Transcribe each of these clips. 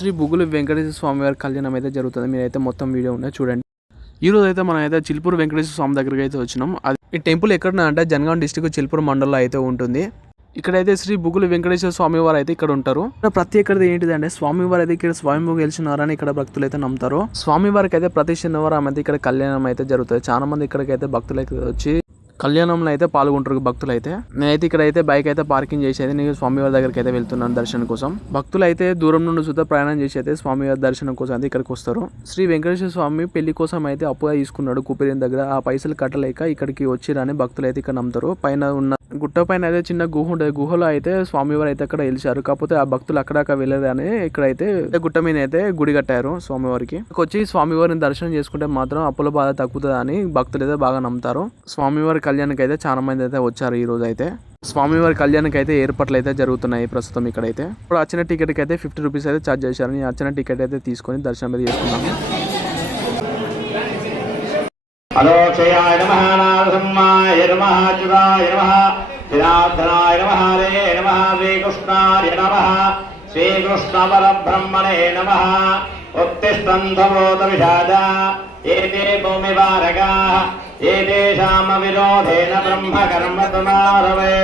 శ్రీ బుగులు వెంకటేశ్వర స్వామి వారి కళ్యాణం అయితే జరుగుతుంది. మీరైతే మొత్తం వీడియో ఉండే చూడండి. ఈ రోజు అయితే మనం అయితే చిలుపూరు వెంకటేశ్వర స్వామి దగ్గరికి అయితే వచ్చినాం. ఈ టెంపుల్ ఎక్కడ అంటే జనగాం డిస్టిక్ చిలుపూరు మండలంలో అయితే ఉంటుంది. ఇక్కడైతే శ్రీ బుగులు వెంకటేశ్వర స్వామి వారు అయితే ఇక్కడ ఉంటారు. ప్రత్యేకత ఏంటిదంటే స్వామి వారు అయితే ఇక్కడ స్వయంభూ గెలిచినారని ఇక్కడ భక్తులు అయితే నమ్ముతారు. స్వామి వారికి అయితే ప్రతి శనివారం అయితే ఇక్కడ కళ్యాణం అయితే జరుగుతుంది. చాలా మంది ఇక్కడికి అయితే భక్తులు అయితే వచ్చి కళ్యాణంలో అయితే పాల్గొంటారు భక్తులు అయితే. నేనైతే ఇక్కడ అయితే బైక్ అయితే పార్కింగ్ చేసేది నేను స్వామివారి దగ్గరికి అయితే వెళ్తున్నాను దర్శనం కోసం. భక్తులు అయితే దూరం నుండి సుధా ప్రయాణం చేసి అయితే స్వామివారి దర్శనం కోసం అయితే ఇక్కడికి వస్తారు. శ్రీ వెంకటేశ్వర స్వామి పెళ్లి కోసం అయితే అప్పుగా తీసుకున్నాడు కుపేరియన్ దగ్గర. ఆ పైసలు కట్టలేక ఇక్కడికి వచ్చిరని భక్తులు అయితే ఇక్కడ నమ్ముతారు. పైన ఉన్న గుట్ట పైన అయితే చిన్న గుహ ఉంటుంది. గుహలో అయితే స్వామివారు అయితే అక్కడ వెలిచారు. కాకపోతే ఆ భక్తులు అక్కడక్కడ వెళ్ళరు అని ఇక్కడైతే గుట్ట మీద అయితే గుడి కట్టారు స్వామివారికి. వచ్చి స్వామివారిని దర్శనం చేసుకుంటే మాత్రం అప్పుల బాధ తగ్గుతుంది అని భక్తులు అయితే బాగా నమ్ముతారు. స్వామివారి కళ్యాణానికి అయితే చాలా మంది అయితే వచ్చారు. ఈ రోజు అయితే స్వామివారి కళ్యాణానికి అయితే ఏర్పాట్లు అయితే జరుగుతున్నాయి ప్రస్తుతం ఇక్కడైతే. ఇప్పుడు వచ్చిన టికెట్ కి అయితే 50 రూపీస్ అయితే ఛార్జ్ చేశారు. నేను వచ్చిన టికెట్ అయితే తీసుకొని దర్శనం అయితే చేసుకున్నాను. అలోక్షయాయ నమః నారసింహాయ నమః అచ్యుతాయ నమః త్రినాథనాయ నమః హరే నమః శ్రీకృష్ణాయ నమః శ్రీకృష్ణ పరబ్రహ్మణే నమః ఉత్తిష్టంధమోద విషాద ఏతే భూమివారకాః ఏతేషామ విరోధేన బ్రహ్మ కర్మ తమారవే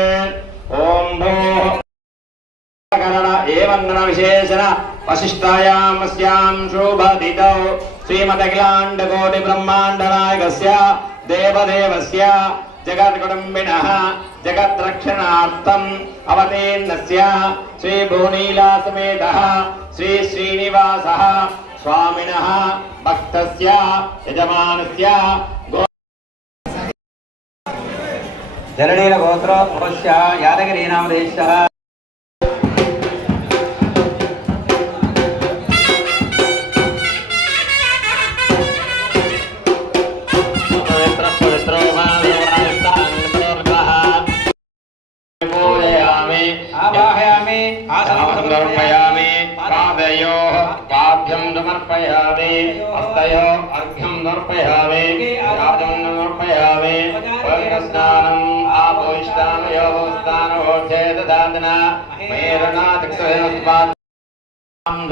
ఓం భూః కరణ ఏవంగణ విశేషణ వశిష్టాయామస్యాం శోభదితౌ శ్రీమదఖిలాండ కోటి బ్రహ్మాండ నాయకస్య దేవదేవస్య జగద్కుటుంబినః జగద్రక్షణార్థం అవతీర్ణస్య శ్రీ భూనీలా సమేతః శ్రీ శ్రీనివాసః స్వామినః భక్తస్య యజమానస్య జననీల గోత్రోద్భవస్య యాదగిరీనామదేశః సమర్పయామి పాదయోః పాద్యం సమర్పయామి హస్తయోః అర్ఘ్యం సమర్పయామి రాజం సమర్పయామి స్నానం ఆపోయిష్టానయోః స్నానోచ్ఛేదదాన మేరణాతిక్తేనస్మాత్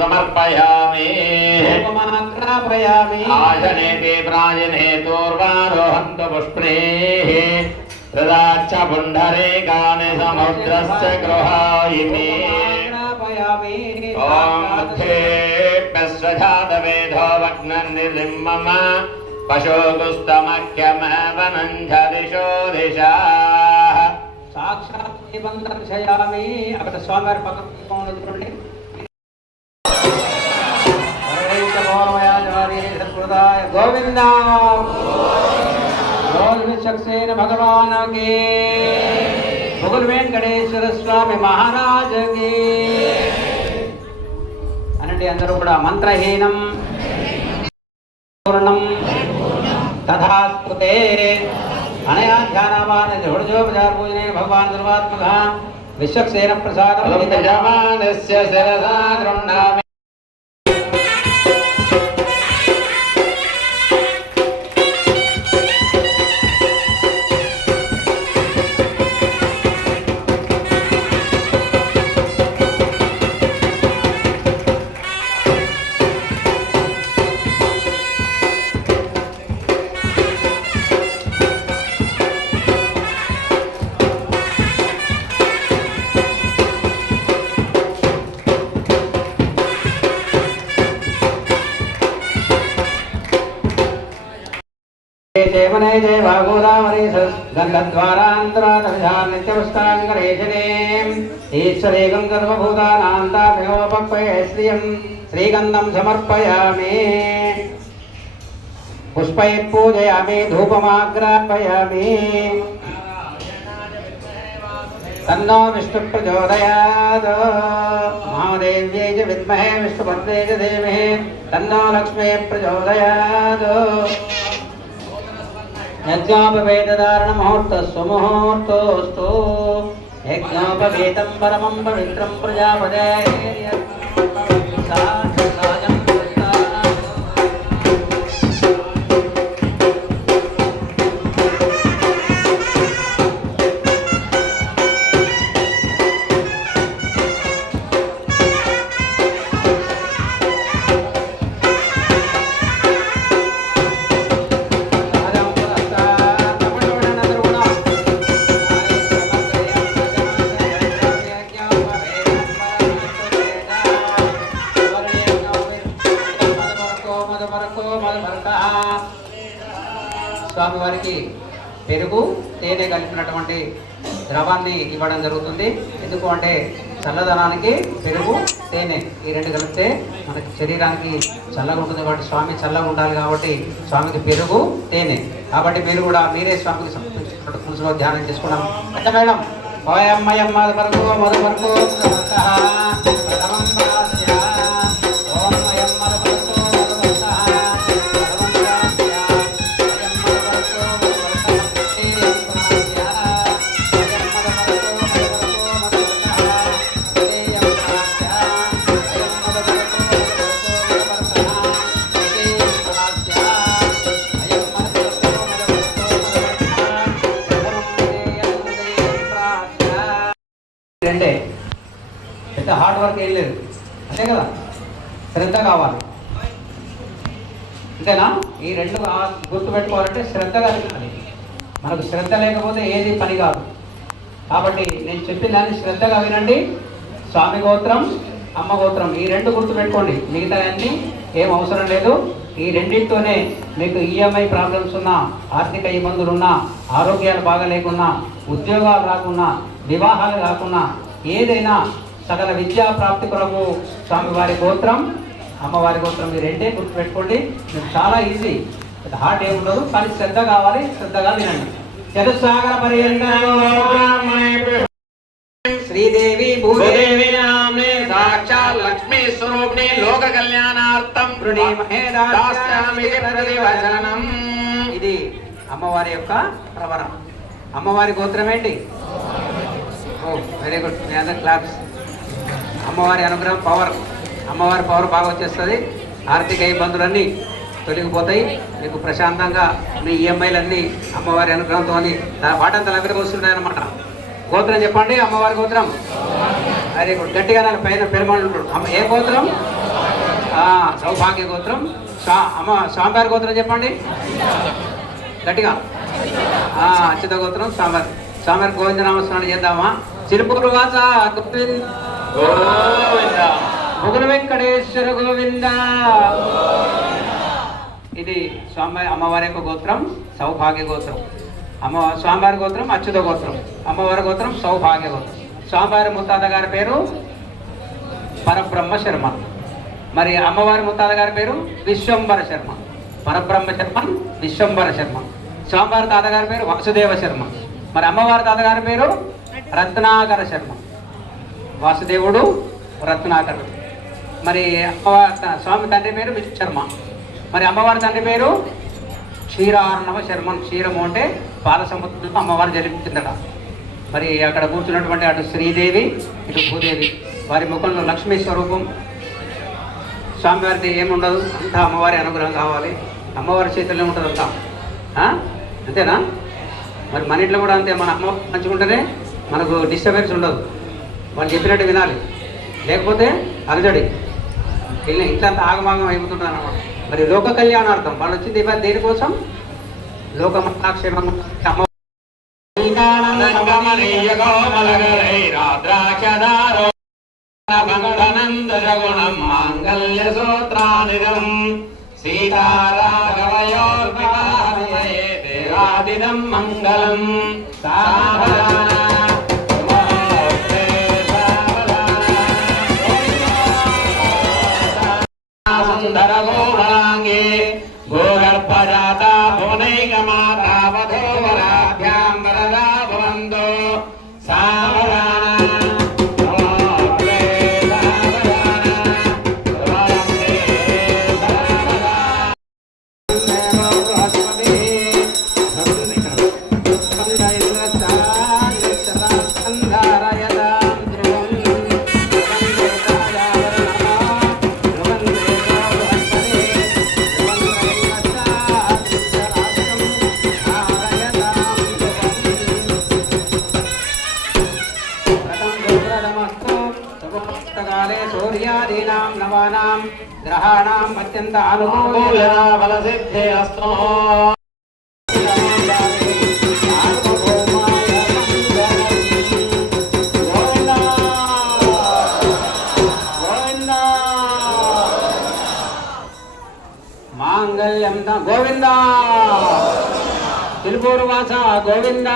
సమర్పయామి ఆజనేతి ప్రాజనే తోర్వారోహంతు పుష్పేః తదాచ పుండరీకాని సముద్రస్య గృహాయిమి ఓం మధ్యేభ్యస్వజాతవేదో వగ్నర్నిర్లిమ్మమ పశోగుస్తమఖ్యమవనంజదిశో దిశాః సాక్షాత్ దీపం దర్శయామి. అక్కడ స్వామివారి పక్కన చూడండి. గోవింద శక్సేన భగవాన్ కి బుగులు వెంకటేశ్వర స్వామి మహారాజ్ కి అనండి. అందరూ కూడా మంత్రహీనం పూర్ణం తథాస్తుతే అనయా ధ్యానవాన్ జోడజోపచార పూజనే భగవాన్ సర్వాత్మక విశ్వక్సేన ప్రసాదం యజమానస్య శిరసా గృహ్ణామి. దేవనే దేవ గోదావరి గంగద్వారాంతరాదర్శా నిత్యపుష్కరాంగరేషనే ఈశ్వరే గంగర్వభూతానాంతాభయోపక్వయ శ్రియం శ్రీగంధం సమర్పయామి. పుష్పై పూజయామి ధూపమాగ్రాపయామి. తన్నో విష్ణు ప్రచోదయాత్ మహాదేవ్యై చ విద్మహే విష్ణుపత్నే చ ధీమహి తన్నో లక్ష్మీ ప్రచోదయాత్. యజ్ఞోపవేదధారణ ముహూర్తస్సు ముహూర్తోస్తు యజ్ఞోపవేతం పరమం పవిత్రం ప్రజాపతే స్వామివారికి పెరుగు తేనె కలిపినటువంటి ద్రవాన్ని ఇవ్వడం జరుగుతుంది. ఎందుకు అంటే చల్లదనానికి పెరుగు తేనె ఈ రెండు కలిపితే మనకి శరీరానికి చల్లగా ఉంటుంది కాబట్టి స్వామి చల్లగా ఉండాలి కాబట్టి స్వామికి పెరుగు తేనె. కాబట్టి మీరు కూడా మీరే స్వామికి సమర్పించినటువంటి పులుసులో ధ్యానం చేసుకున్నాం. అంటే మేడం ఓయమ్మయమ్మ వరకు మొదటి వరకు రెండే పెద్ద హార్డ్ వర్క్ ఏం లేదు, అంతే కదా, శ్రద్ధ కావాలి అంతేనా. ఈ రెండు గుర్తుపెట్టుకోవాలంటే శ్రద్ధగా అనిపించాలి. మనకు శ్రద్ధ లేకపోతే ఏది పని కాదు. కాబట్టి నేను చెప్పిన దాన్ని శ్రద్ధగా వినండి. స్వామి గోత్రం, అమ్మ గోత్రం ఈ రెండు గుర్తుపెట్టుకోండి. మిగతా అన్నీ ఏం అవసరం లేదు. ఈ రెండింటితోనే మీకు ఈఎంఐ ప్రాబ్లమ్స్ ఉన్నా, ఆర్థిక ఇబ్బందులు ఉన్నా, ఆరోగ్యాలు బాగా లేకున్నా, ఉద్యోగాలు రాకున్నా, వివాహాలు కాకున్నా, ఏదైనా సకల విద్యా ప్రాప్తి కొరకు స్వామివారి గోత్రం, అమ్మవారి గోత్రం ఈ రెండే గుర్తుపెట్టుకోండి. మీకు చాలా ఈజీ, హార్ట్ ఏమి ఉండదు. కానీ శ్రద్ధ కావాలి, శ్రద్ధగా వినండి. చతుస్సాగర పర్యంతం శ్రీదేవి భూదేవి నామ్నే సాక్షాత్ లక్ష్మీ స్వరూపిణి లోక కళ్యాణార్థం ప్రతివచనం. ఇది అమ్మవారి యొక్క ప్రవర. అమ్మవారి గోత్రం ఏంటి? ఓ వెరీ గుడ్, మీ అందర్ క్లాప్స్. అమ్మవారి అనుగ్రహం పవర్, అమ్మవారి పవర్ బాగా వచ్చేస్తుంది. ఆర్థిక ఇబ్బందులన్నీ తొలగిపోతాయి. మీకు ప్రశాంతంగా మీ ఈఎంఐలన్నీ అమ్మవారి అనుగ్రహంతో వాటంతా దగ్గరకు వస్తున్నాయి అన్నమాట. గోత్రం చెప్పండి, అమ్మవారి గోత్రం. వెరీ గుడ్, గట్టిగా నాకు పైన పెరుమాళ్ళు ఉంటాడు. ఏ గోత్రం? సౌభాగ్య గోత్రం. అమ్మ స్వామివారి గోత్రం చెప్పండి గట్టిగా. అచ్యుత గోత్రం స్వామివారి. స్వామివారి గోవిందనామస్మరణ చేద్దామా? చిరుపూరు వాస గోవింద, ముగురు వెంకటేశ్వర గోవింద. ఇది స్వామి అమ్మవారి యొక్క గోత్రం సౌభాగ్య గోత్రం. స్వామివారి గోత్రం అచ్యుత గోత్రం, అమ్మవారి గోత్రం సౌభాగ్య గోత్రం. స్వామివారి ముత్తాత గారి పేరు పరబ్రహ్మ శర్మ. మరి అమ్మవారి ముత్తాత గారి పేరు విశ్వంబర శర్మ. పరబ్రహ్మ శర్మ, విశ్వంబర శర్మ. స్వామివారి తాతగారి పేరు వాసుదేవ శర్మ. మరి అమ్మవారి తాతగారి పేరు రత్నాకర శర్మ. వాసుదేవుడు, రత్నాకరుడు. మరి స్వామి తండ్రి పేరు విష్ణు శర్మ. మరి అమ్మవారి తండ్రి పేరు క్షీరార్ణవ శర్మ. క్షీరము అంటే పాల సముద్రంలో అమ్మవారు జన్మించిందట. మరి అక్కడ కూర్చున్నటువంటి అటు శ్రీదేవి, ఇటు భూదేవి. వారి ముఖంలో లక్ష్మీ స్వరూపం. స్వామివారిది ఏముండదు, అంతా అమ్మవారి అనుగ్రహం కావాలి. అమ్మవారి చేతుల్లో ఉంటుంది అంతా, అంతేనా? మరి మన ఇంట్లో కూడా అంతే. మన అమ్మ మంచుకుంటేనే మనకు డిస్టర్బెన్స్ ఉండదు. వాళ్ళు చెప్పినట్టు వినాలి, లేకపోతే అలజడి ఇంట్లో అంతా ఆగమాగం అయిపోతుంటారు అన్నమాట. మరి లోక కళ్యాణార్థం వాళ్ళు వచ్చింది దేనికోసం? లోకమక్షేమం. మాంగళ్య సూత్రానిరం సీతారాఘవయోర్వివాహేదిదం మంగళం. సుందర గోమాంగే భూగర్భజాత భువనైకమాతా వధూవరాభ్యాం వరదా భవంతో సూర్యాదీనాం నవానాం గ్రహాణాం అత్యంత అనుకూల ఫలసిద్ధి అస్తు. మాంగళ్యం గోవింద. చిలుకూరు వాస గోవింద.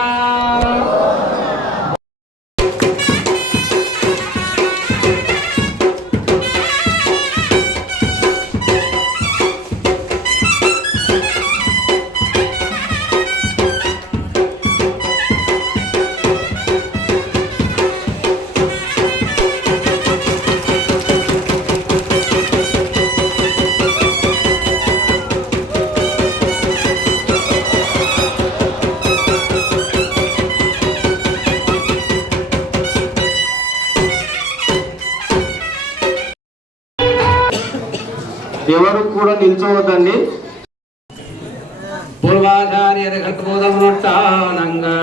ఎవరు కూడా నిల్చోవద్దండి. పూర్వాచార్య ఘటబోధమునంగా.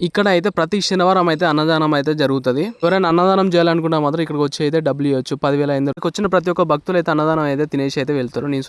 ఇక్కడ అయితే ప్రతి శనివారం అయితే అన్నదానం అయితే జరుగుతుంది. ఎవరైనా అన్నదానం చేయాలనుకుంటే మాత్రం ఇక్కడికి వచ్చి అయితే డబ్బులు ఇవ్వచ్చు. 10,000 అయింది. వచ్చిన ప్రతి ఒక్క భక్తులు అయితే అన్నదానం అయితే తినేసి అయితే వెళ్తారు. నేను